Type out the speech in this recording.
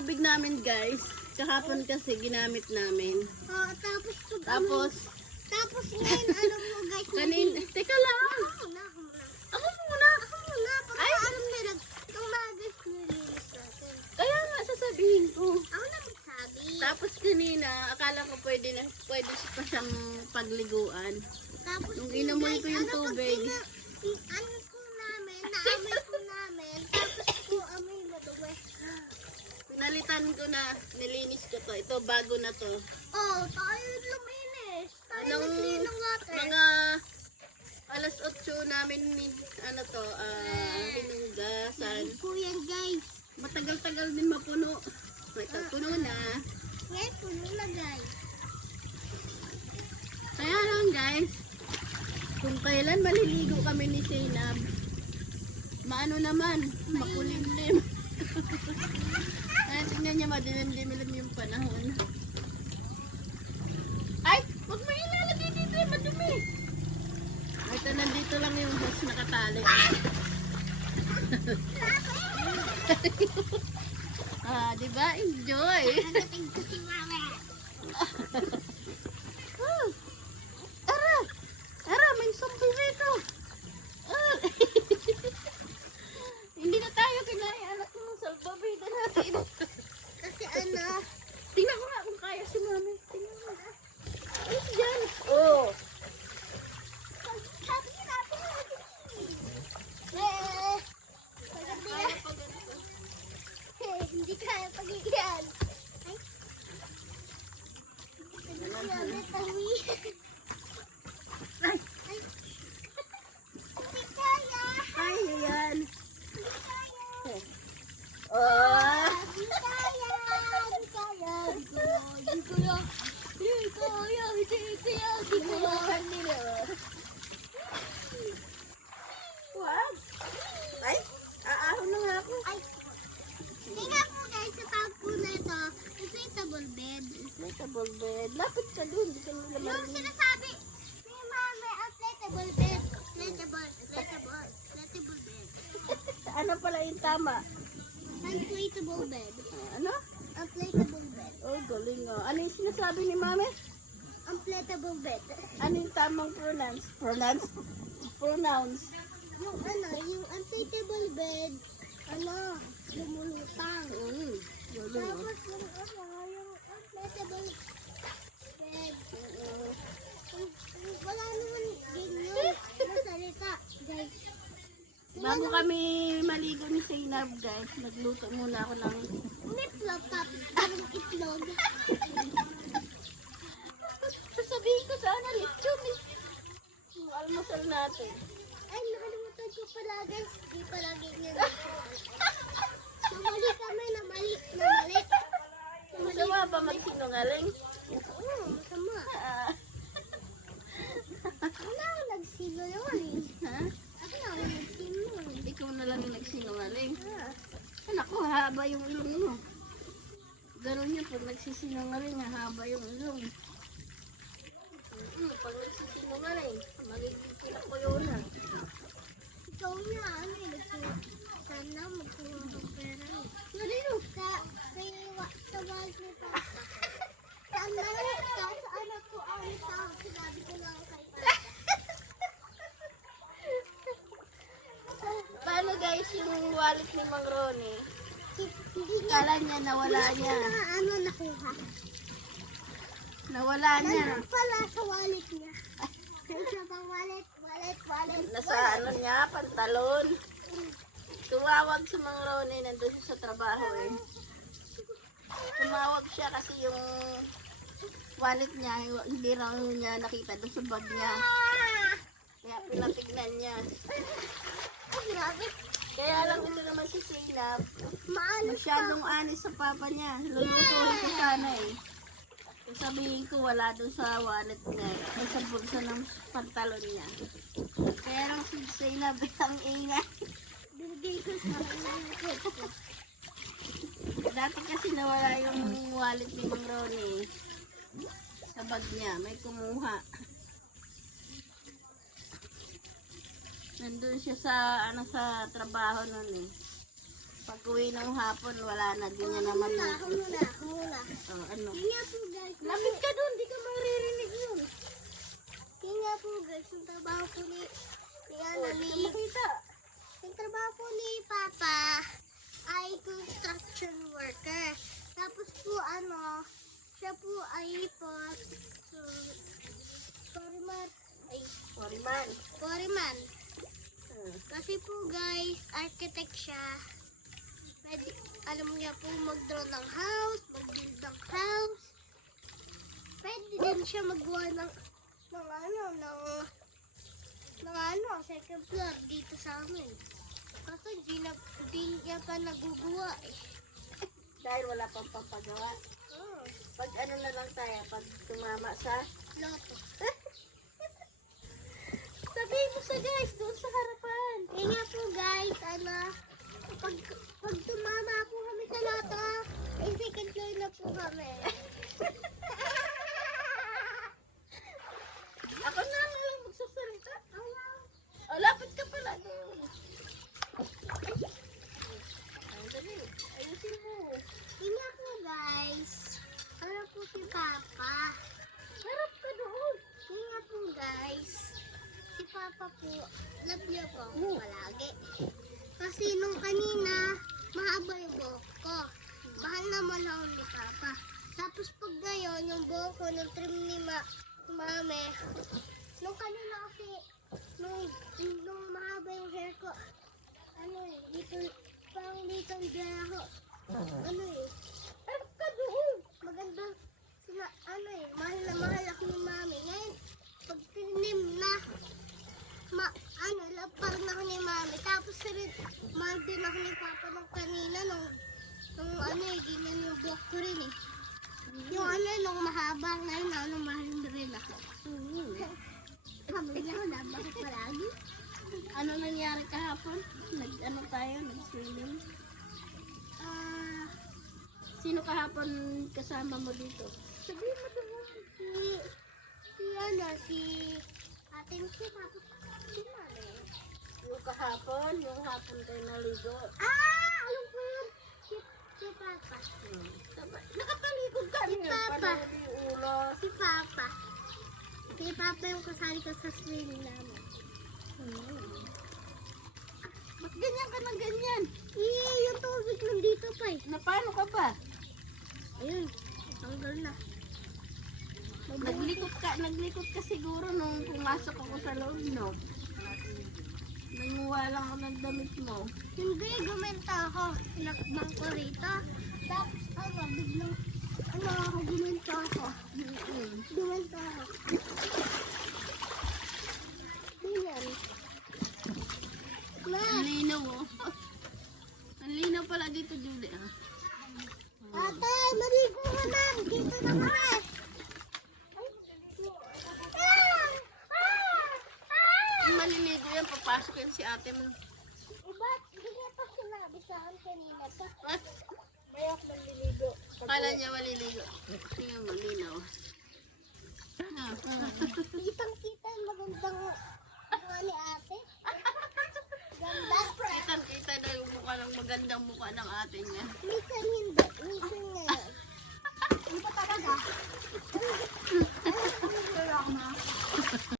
tubig namin guys. Kahapon kasi ginamit namin. Tapos ngayon, ano mo guys? Teka lang. Ako muna. Ay, alam nila, itong mga guys nilinis natin. Kaya nga sasabihin ko. Ako na magsabi. Tapos kanina, akala ko pwede pa siyang pagliguan. Tapos Nung inamoy ko yung tubig. Ano po namin, naamoy po namin. Tapos po amoy madumi. Pinalitan ko na, nilinis ko to. Ito, bago na to. Oh, tayo luminis. Tayo naglinis ng water. Mga alas 8 namin hinugasan. Po yan guys. Matagal-tagal din mapuno. Ito, puno na. Ngayon, puno na guys. Kaya lang guys, kung kailan maliligo kami ni Zainab, maano naman, makulimlim. Kaya tingnan niya, madilim-dilim yung panahon. Ay, huwag mo ilalagay dito, madumi. Ito, nandito lang yung hose nakatali. Diba? Enjoy. Nagating ko si mama. Ara, may something dito. Hindi na tayo kinain anak mo. Salbabida natin. Kasi ano, Tingnan ko nga kung kaya si mami. Tingnan mo. Ano yan? Oh. sabi niya natin hindi kaya pag-iyan. Ay. Hindi kaya. Ay, yan. Hindi kaya. Oh. Hindi kaya. Hindi kaya. Hindi kaya. Hindi kaya. Hindi kaya. Wag. Ay, aahon na nga ako. Ay. Tingnan po guys, sa tawag po na ito, inflatable bed. Inflatable bed. Lapit ka dun. Hindi ka nila Yung marinig. sinasabi ni mama, inflatable bed. Inflatable bed. Ano pala yung tama? Inflatable bed. Ano? Inflatable bed. Oh, galing oh. Ano yung sinasabi ni mami? Inflatable bed. Ano yung tamang pronounce? Pronounce. Yung inflatable bed, lumulutang. Galing oh. Tapos yung inflatable bed, wala naman ganyan na salita, guys. Bago kami maligo ni Zainab guys, nagluto muna ako ng Meatloaf tapos parang itlog. sasabihin ko sana lechon eh. Yung almusal natin. Ay, nakalimutan ko pala guys. Di pala ganyan. Namali kami, namali. Masama ba magsinungaling? Masama. Ah, Ako na ako nagsinungaling. ha? Ako na ako nagsinungaling. Ikaw na lang yung nagsinungaling. Anak ko, haba yung ilong mo. Ganun yun, pag nagsisinungaling, haba yung ilong. Pag nagsisinungaling, magiging kinakuyo na. Ikaw na, ano eh. Sana magkuha ng pera. Kanino? Sa wallet ni Papa. Sa anak ko, ano sa sinabi ko lang kay Papa. Paano guys yung wallet ni Mang Ronnie? Hindi niya. Kala niya nawala niya. Ano nakuha? Nawala niya. Nandun pala sa wallet niya. Sa pang wallet. Nasa ano niya, pantalon. Tumawag si Mang Ronnie, nandun siya sa trabaho eh. Tumawag siya kasi yung wallet niya, hindi raw niya nakita doon sa bag niya. Kaya pinatignan niya. Ay, grabe. Kaya lang ito naman si Zainab, Maalas ka. masyadong anis sa papa niya. Lulutuin ko sana eh. Sabihin ko wala doon sa wallet niya, ay sa bulsa ng pantalon niya. Kaya lang si Zainab ang ingay. Binigay ko sa mga ko. Dati kasi nawala yung wallet ni Mang Ronnie sa bag niya, may kumuha. Nandun siya sa sa trabaho nun eh. Pag uwi ng hapon, wala na. Di niya naman. Ako muna. Oh, ano? Yun nga po guys. Lapit ka doon, di ka maririnig yun. Yun nga po guys, yung trabaho po ni Makita. yung trabaho po ni Papa ay construction worker. Tapos po siya po ay foreman. Kasi po guys, architect siya. Pwede, alam niya po mag-draw ng house, mag-build ng house. Pwede din siya magawa ng second floor dito sa amin. Kaso hindi niya pa nagugawa eh. Dahil wala pang papagawa. Oh, Pag ano na lang tayo, pag tumama sa... loto. Sabihin mo sa guys, doon sa harapan. Kaya nga po guys, pag tumama po kami sa loto, ay second floor na po kami. Ako na lang magsasalita. Oh, lapit ka pala doon. Ay, dali. Ayusin mo. Kaya nga po guys, ano po si Papa? Harap ka doon. Kaya nga po guys, si Papa po, love niya po ako palagi. Kasi nung kanina, mahaba yung buhok ko. Mahal naman ako ni Papa. Tapos pag ngayon, yung buhok ko, nung trim ni Mame, nung kanina kasi, nung mahaba yung hair ko, parang dito ang dyan ako. Harap ka doon. Maganda, mahal na mahal ako ni Mami. Ngayon, pag tinim na, lapar na ako ni Mami. Tapos rin, mahal din ako ni Papa nung kanina, nung ganyan yung buhok ko rin eh. Yung nung mahaba, ngayon, mahal rin ako. Sabi niya ako, bakit palagi? Ano nangyari kahapon? Nag-swimming? Sino kahapon kasama mo dito? Sabihin mo doon, si Ate Misi, tapos si Mami. Yung kahapon, yung hapon kayo naligo. Alam ko yun. Si Papa. Nakatalikod ka Si niya. Papa. Panalo yung ulo. Si Papa. Si Papa yung kasali ko sa swimming namin. Ba't ganyan ka ng ganyan? Yung tubig nandito pa eh. Na paano ka ba? Ayun, tanggal na. Naglikot ka siguro nung pumasok ako sa loob, no? Nanguha lang ako ng damit mo. Hindi, gumenta ako. Pinakbang ko rito. Tapos biglang, gumenta ako. Gumenta ako. Ganyan. Ang linaw, oh. Ang linaw pala dito, Julie, ah. Tatay, marigo ka na. Dito na kami. Maliligo yan, papasok yan si ate mo. Ba't hindi niya pa sinabi sa akin kanina pa? What? Mayak naliligo. Kala niya maliligo. Tingnan mo, linaw. Kitang-kita yung magandang mukha ni ate. Ganda. Kitang-kita na yung mukha ng magandang mukha ng ate niya. Minsan